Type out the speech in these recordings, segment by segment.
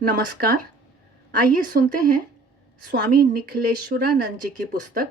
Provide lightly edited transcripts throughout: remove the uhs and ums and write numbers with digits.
नमस्कार। आइए सुनते हैं स्वामी निखिलेश्वरानंद जी की पुस्तक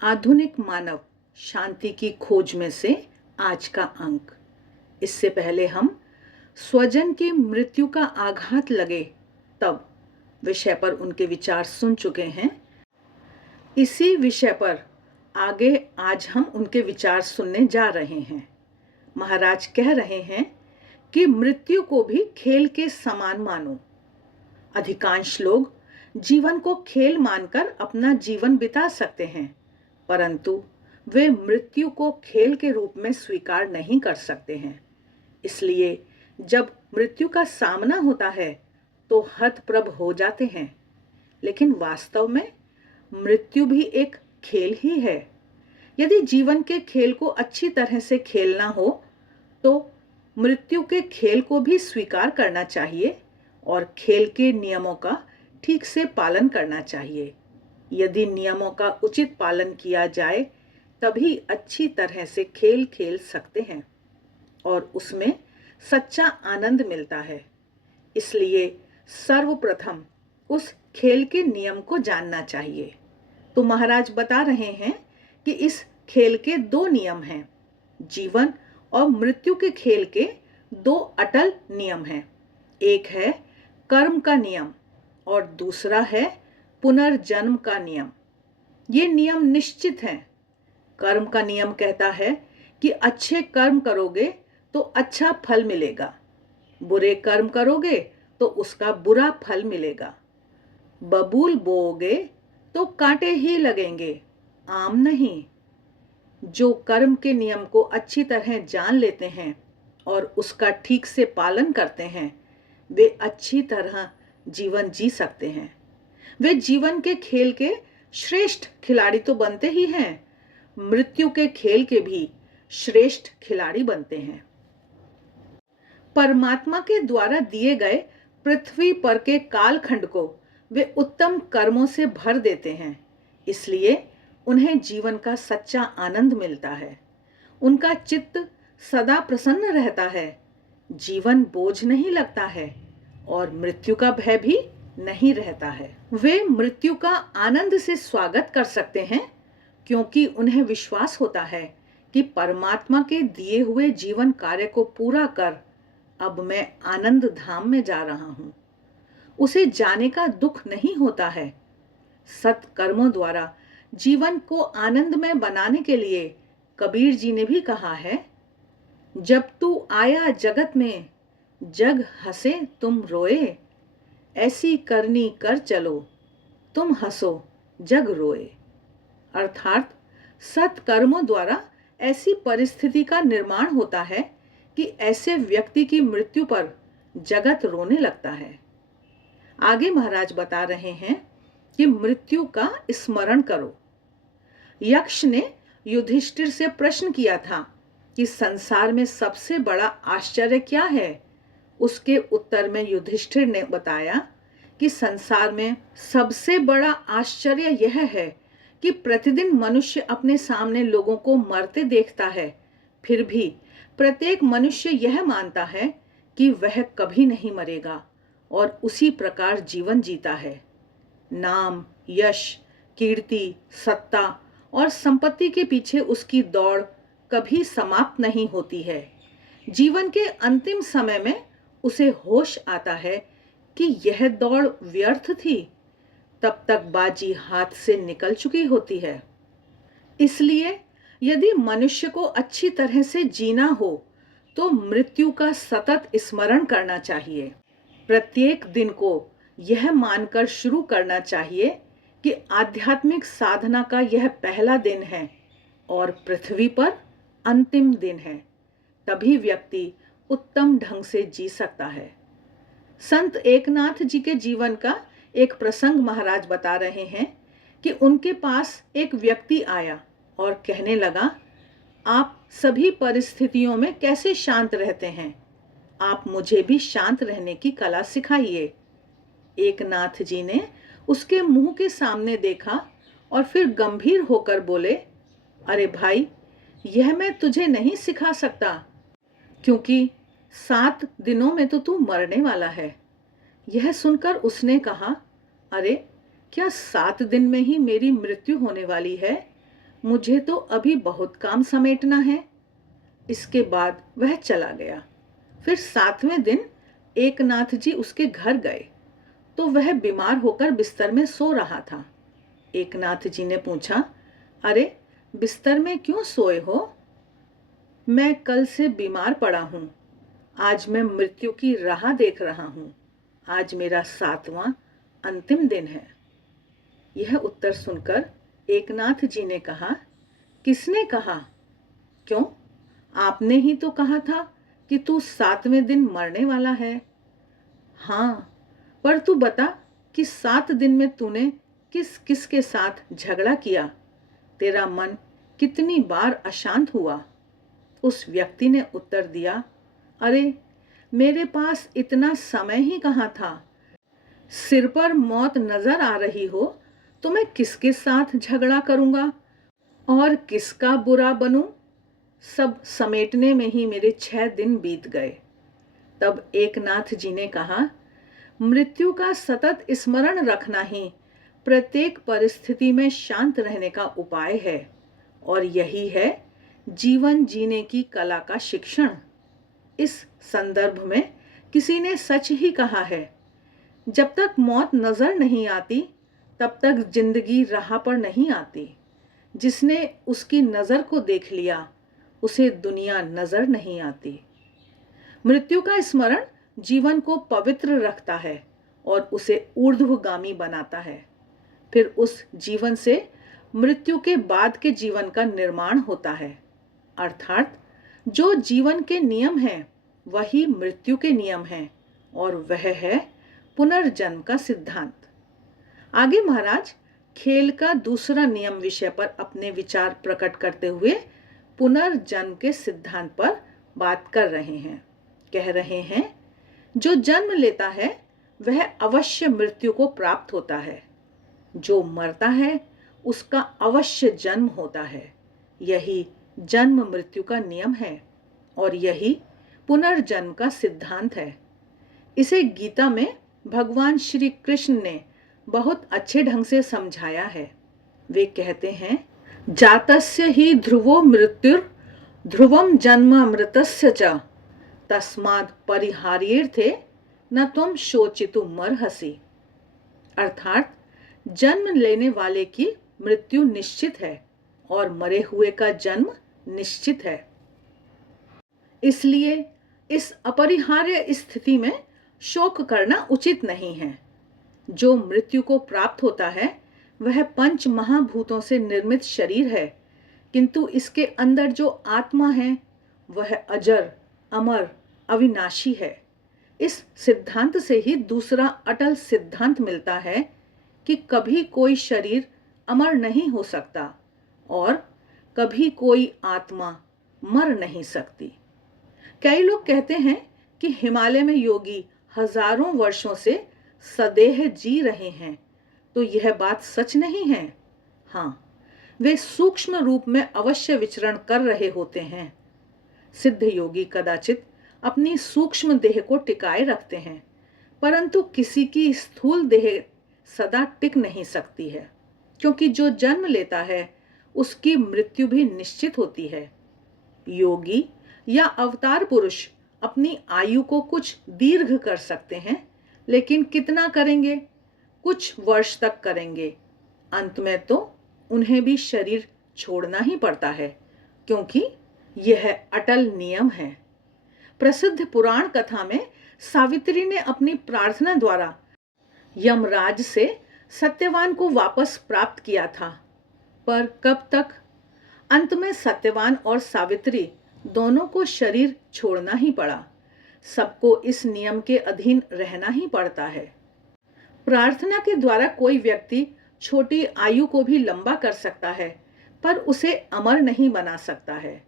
आधुनिक मानव शांति की खोज में से आज का अंक। इससे पहले हम स्वजन की मृत्यु का आघात लगे तब विषय पर उनके विचार सुन चुके हैं। इसी विषय पर आगे आज हम उनके विचार सुनने जा रहे हैं। महाराज कह रहे हैं कि मृत्यु को भी खेल के समान मानो। अधिकांश लोग जीवन को खेल मानकर अपना जीवन बिता सकते हैं, परंतु वे मृत्यु को खेल के रूप में स्वीकार नहीं कर सकते हैं। इसलिए जब मृत्यु का सामना होता है तो हतप्रभ हो जाते हैं। लेकिन वास्तव में मृत्यु भी एक खेल ही है। यदि जीवन के खेल को अच्छी तरह से खेलना हो तो मृत्यु के खेल को भी स्वीकार करना चाहिए और खेल के नियमों का ठीक से पालन करना चाहिए। यदि नियमों का उचित पालन किया जाए तभी अच्छी तरह से खेल खेल सकते हैं और उसमें सच्चा आनंद मिलता है। इसलिए सर्वप्रथम उस खेल के नियम को जानना चाहिए। तो महाराज बता रहे हैं कि इस खेल के दो नियम हैं। जीवन और मृत्यु के खेल के दो अटल नियम हैं। एक है कर्म का नियम और दूसरा है पुनर्जन्म का नियम। ये नियम निश्चित हैं। कर्म का नियम कहता है कि अच्छे कर्म करोगे तो अच्छा फल मिलेगा, बुरे कर्म करोगे तो उसका बुरा फल मिलेगा। बबूल बोओगे तो कांटे ही लगेंगे, आम नहीं। जो कर्म के नियम को अच्छी तरह जान लेते हैं और उसका ठीक से पालन करते हैं वे अच्छी तरह जीवन जी सकते हैं। वे जीवन के खेल के श्रेष्ठ खिलाड़ी तो बनते ही हैं, मृत्यु के खेल के भी श्रेष्ठ खिलाड़ी बनते हैं। परमात्मा के द्वारा दिए गए पृथ्वी पर के कालखंड को वे उत्तम कर्मों से भर देते हैं। इसलिए उन्हें जीवन का सच्चा आनंद मिलता है। उनका चित्त सदा प्रसन्न रहता है। जीवन बोझ नहीं लगता है और मृत्यु का भय भी नहीं रहता है। वे मृत्यु का आनंद से स्वागत कर सकते हैं क्योंकि उन्हें विश्वास होता है कि परमात्मा के दिए हुए जीवन कार्य को पूरा कर अब मैं आनंद धाम में जा रहा हूं। उसे जाने का दुख नहीं होता है। सत्कर्मों द्वारा जीवन को आनंदमय बनाने के लिए कबीर जी ने भी कहा है, जब तू आया जगत में जग हंसे तुम रोए, ऐसी करनी कर चलो तुम हंसो जग रोए। अर्थात सत्कर्मों द्वारा ऐसी परिस्थिति का निर्माण होता है कि ऐसे व्यक्ति की मृत्यु पर जगत रोने लगता है। आगे महाराज बता रहे हैं कि मृत्यु का स्मरण करो। यक्ष ने युधिष्ठिर से प्रश्न किया था कि संसार में सबसे बड़ा आश्चर्य क्या है। उसके उत्तर में युधिष्ठिर ने बताया कि संसार में सबसे बड़ा आश्चर्य यह है कि प्रतिदिन मनुष्य अपने सामने लोगों को मरते देखता है, फिर भी प्रत्येक मनुष्य यह मानता है कि वह कभी नहीं मरेगा और उसी प्रकार जीवन जीता है। नाम, यश, कीर्ति, सत्ता और संपत्ति के पीछे उसकी दौड़ कभी समाप्त नहीं होती है। जीवन के अंतिम समय में उसे होश आता है कि यह दौड़ व्यर्थ थी। तब तक बाजी हाथ से निकल चुकी होती है। इसलिए यदि मनुष्य को अच्छी तरह से जीना हो तो मृत्यु का सतत स्मरण करना चाहिए। प्रत्येक दिन को यह मानकर शुरू करना चाहिए कि आध्यात्मिक साधना का यह पहला दिन है और पृथ्वी पर अंतिम दिन है। तभी व्यक्ति उत्तम ढंग से जी सकता है। संत एकनाथ जी के जीवन का एक प्रसंग महाराज बता रहे हैं कि उनके पास एक व्यक्ति आया और कहने लगा, आप सभी परिस्थितियों में कैसे शांत रहते हैं? आप मुझे भी शांत रहने की कला सिखाइए। एकनाथ जी ने उसके मुंह के सामने देखा और फिर गंभीर होकर बोले, अरे भाई, यह मैं तुझे नहीं सिखा सकता, क्योंकि 7 दिनों में तो तू मरने वाला है। यह सुनकर उसने कहा, अरे क्या 7 दिन में ही मेरी मृत्यु होने वाली है? मुझे तो अभी बहुत काम समेटना है। इसके बाद वह चला गया। फिर 7वें दिन एकनाथ जी उसके घर गए तो वह बीमार होकर बिस्तर में सो रहा था। एकनाथ जी ने पूछा, अरे बिस्तर में क्यों सोए हो? मैं कल से बीमार पड़ा हूँ। आज मैं मृत्यु की राह देख रहा हूँ। आज मेरा 7वां अंतिम दिन है। यह उत्तर सुनकर एकनाथ जी ने कहा, किसने कहा? क्यों? आपने ही तो कहा था कि तू 7वें दिन मरने वाला है। हाँ, पर तू बता कि 7 दिन में तूने किस किस के साथ झगड़ा किया? तेरा मन कितनी बार अशांत हुआ? उस व्यक्ति ने उत्तर दिया, अरे मेरे पास इतना समय ही कहाँ था। सिर पर मौत नजर आ रही हो तो मैं किसके साथ झगड़ा करूंगा और किसका बुरा बनूं? सब समेटने में ही मेरे 6 दिन बीत गए। तब एकनाथ जी ने कहा, मृत्यु का सतत स्मरण रखना ही प्रत्येक परिस्थिति में शांत रहने का उपाय है और यही है जीवन जीने की कला का शिक्षण। इस संदर्भ में किसी ने सच ही कहा है, जब तक मौत नजर नहीं आती तब तक जिंदगी राह पर नहीं आती। जिसने उसकी नजर को देख लिया उसे दुनिया नजर नहीं आती। मृत्यु का स्मरण जीवन को पवित्र रखता है और उसे ऊर्ध्वगामी बनाता है। फिर उस जीवन से मृत्यु के बाद के जीवन का निर्माण होता है। अर्थात जो जीवन के नियम हैं वही मृत्यु के नियम हैं और वह है पुनर्जन्म का सिद्धांत। आगे महाराज खेल का दूसरा नियम विषय पर अपने विचार प्रकट करते हुए पुनर्जन्म के सिद्धांत पर बात कर रहे हैं। कह रहे हैं, जो जन्म लेता है वह अवश्य मृत्यु को प्राप्त होता है। जो मरता है उसका अवश्य जन्म होता है। यही जन्म मृत्यु का नियम है और यही पुनर्जन्म का सिद्धांत है। इसे गीता में भगवान श्री कृष्ण ने बहुत अच्छे ढंग से समझाया है। वे कहते हैं, जातस्य ही ध्रुवो मृत्युर ध्रुवम जन्म मृतस्य च तस्माद् परिहार्येर्थे न त्वं शोचितुमर्हसि। अर्थात जन्म लेने वाले की मृत्यु निश्चित है और मरे हुए का जन्म निश्चित है। इसलिए इस अपरिहार्य स्थिति में शोक करना उचित नहीं है। जो मृत्यु को प्राप्त होता है वह 5 महाभूतों से निर्मित शरीर है, किंतु इसके अंदर जो आत्मा है वह अजर, अमर, अविनाशी है। इस सिद्धांत से ही दूसरा अटल सिद्धांत मिलता है कि कभी कोई शरीर अमर नहीं हो सकता और कभी कोई आत्मा मर नहीं सकती। कई लोग कहते हैं कि हिमालय में योगी हजारों वर्षों से सदेह जी रहे हैं, तो यह बात सच नहीं है। हाँ, वे सूक्ष्म रूप में अवश्य विचरण कर रहे होते हैं। सिद्ध योगी कदाचित अपनी सूक्ष्म देह को टिकाए रखते हैं, परंतु किसी की स्थूल देह सदा टिक नहीं सकती है, क्योंकि जो जन्म लेता है उसकी मृत्यु भी निश्चित होती है। योगी या अवतार पुरुष अपनी आयु को कुछ दीर्घ कर सकते हैं, लेकिन कितना करेंगे? कुछ वर्ष तक करेंगे। अंत में तो उन्हें भी शरीर छोड़ना ही पड़ता है, क्योंकि यह अटल नियम है। प्रसिद्ध पुराण कथा में सावित्री ने अपनी प्रार्थना द्वारा यमराज से सत्यवान को वापस प्राप्त किया था, पर कब तक? अंत में सत्यवान और सावित्री दोनों को शरीर छोड़ना ही पड़ा। सबको इस नियम के अधीन रहना ही पड़ता है। प्रार्थना के द्वारा कोई व्यक्ति छोटी आयु को भी लंबा कर सकता है, पर उसे अमर नहीं बना सकता है।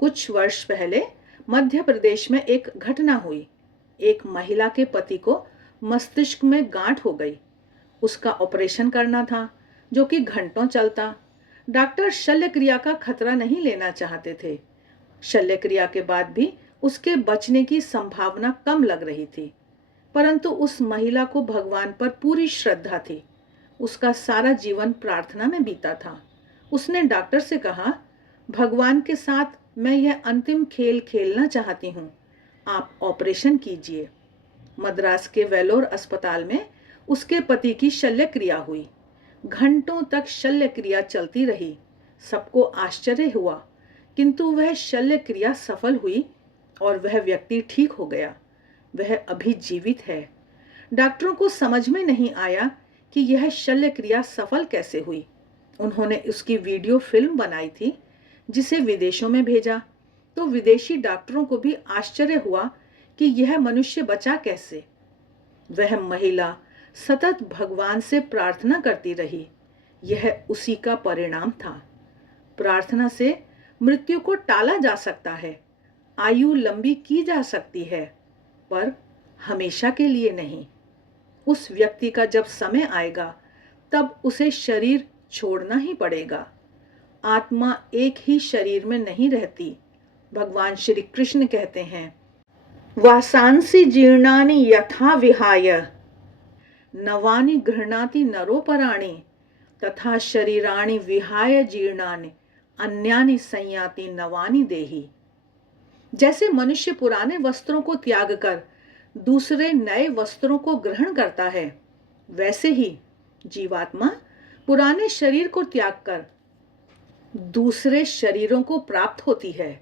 कुछ वर्ष पहले मध्य प्रदेश में एक घटना हुई। एक महिला के पति को मस्तिष्क में गांठ हो गई। उसका ऑपरेशन करना था, जो कि घंटों चलता। डॉक्टर शल्य क्रिया का खतरा नहीं लेना चाहते थे। शल्य क्रिया के बाद भी उसके बचने की संभावना कम लग रही थी। परंतु उस महिला को भगवान पर पूरी श्रद्धा थी। उसका सारा जीवन प्रार्थना में बीता था। उसने डॉक्टर से कहा, भगवान के साथ मैं यह अंतिम खेल खेलना चाहती हूँ, आप ऑपरेशन कीजिए। मद्रास के वेलोर अस्पताल में उसके पति की शल्य क्रिया हुई। घंटों तक शल्य क्रिया चलती रही। सबको आश्चर्य हुआ, किंतु वह शल्य क्रिया सफल हुई और वह व्यक्ति ठीक हो गया। वह अभी जीवित है। डॉक्टरों को समझ में नहीं आया कि यह शल्य क्रिया सफल कैसे हुई। उन्होंने उसकी वीडियो फिल्म बनाई थी, जिसे विदेशों में भेजा, तो विदेशी डॉक्टरों को भी आश्चर्य हुआ कि यह मनुष्य बचा कैसे। वह महिला सतत भगवान से प्रार्थना करती रही। यह उसी का परिणाम था। प्रार्थना से मृत्यु को टाला जा सकता है, आयु लंबी की जा सकती है, पर हमेशा के लिए नहीं। उस व्यक्ति का जब समय आएगा तब उसे शरीर छोड़ना ही पड़ेगा। आत्मा एक ही शरीर में नहीं रहती। भगवान श्री कृष्ण कहते हैं, वासांसि जीर्णानि यथा विहाय नवानि गृह्णाति नरोपराणि तथा शरीराणि विहाय जीर्णानि अन्यानि संयाति नवानि देहि। जैसे मनुष्य पुराने वस्त्रों को त्याग कर दूसरे नए वस्त्रों को ग्रहण करता है, वैसे ही जीवात्मा पुराने शरीर को त्याग कर दूसरे शरीरों को प्राप्त होती है।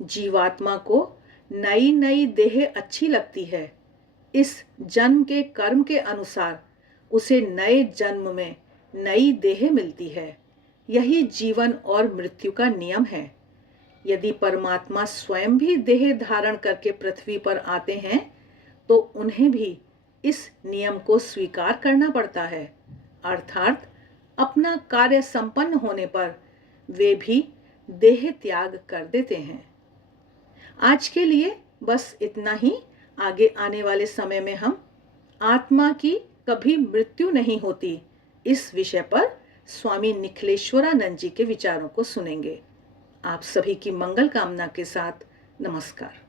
जीवात्मा को नई नई देह अच्छी लगती है। इस जन्म के कर्म के अनुसार उसे नए जन्म में नई देह मिलती है। यही जीवन और मृत्यु का नियम है। यदि परमात्मा स्वयं भी देह धारण करके पृथ्वी पर आते हैं तो उन्हें भी इस नियम को स्वीकार करना पड़ता है, अर्थात अपना कार्य संपन्न होने पर वे भी देह त्याग कर देते हैं। आज के लिए बस इतना ही। आगे आने वाले समय में हम आत्मा की कभी मृत्यु नहीं होती इस विषय पर स्वामी निखिलेश्वरानंद जी के विचारों को सुनेंगे। आप सभी की मंगल कामना के साथ नमस्कार।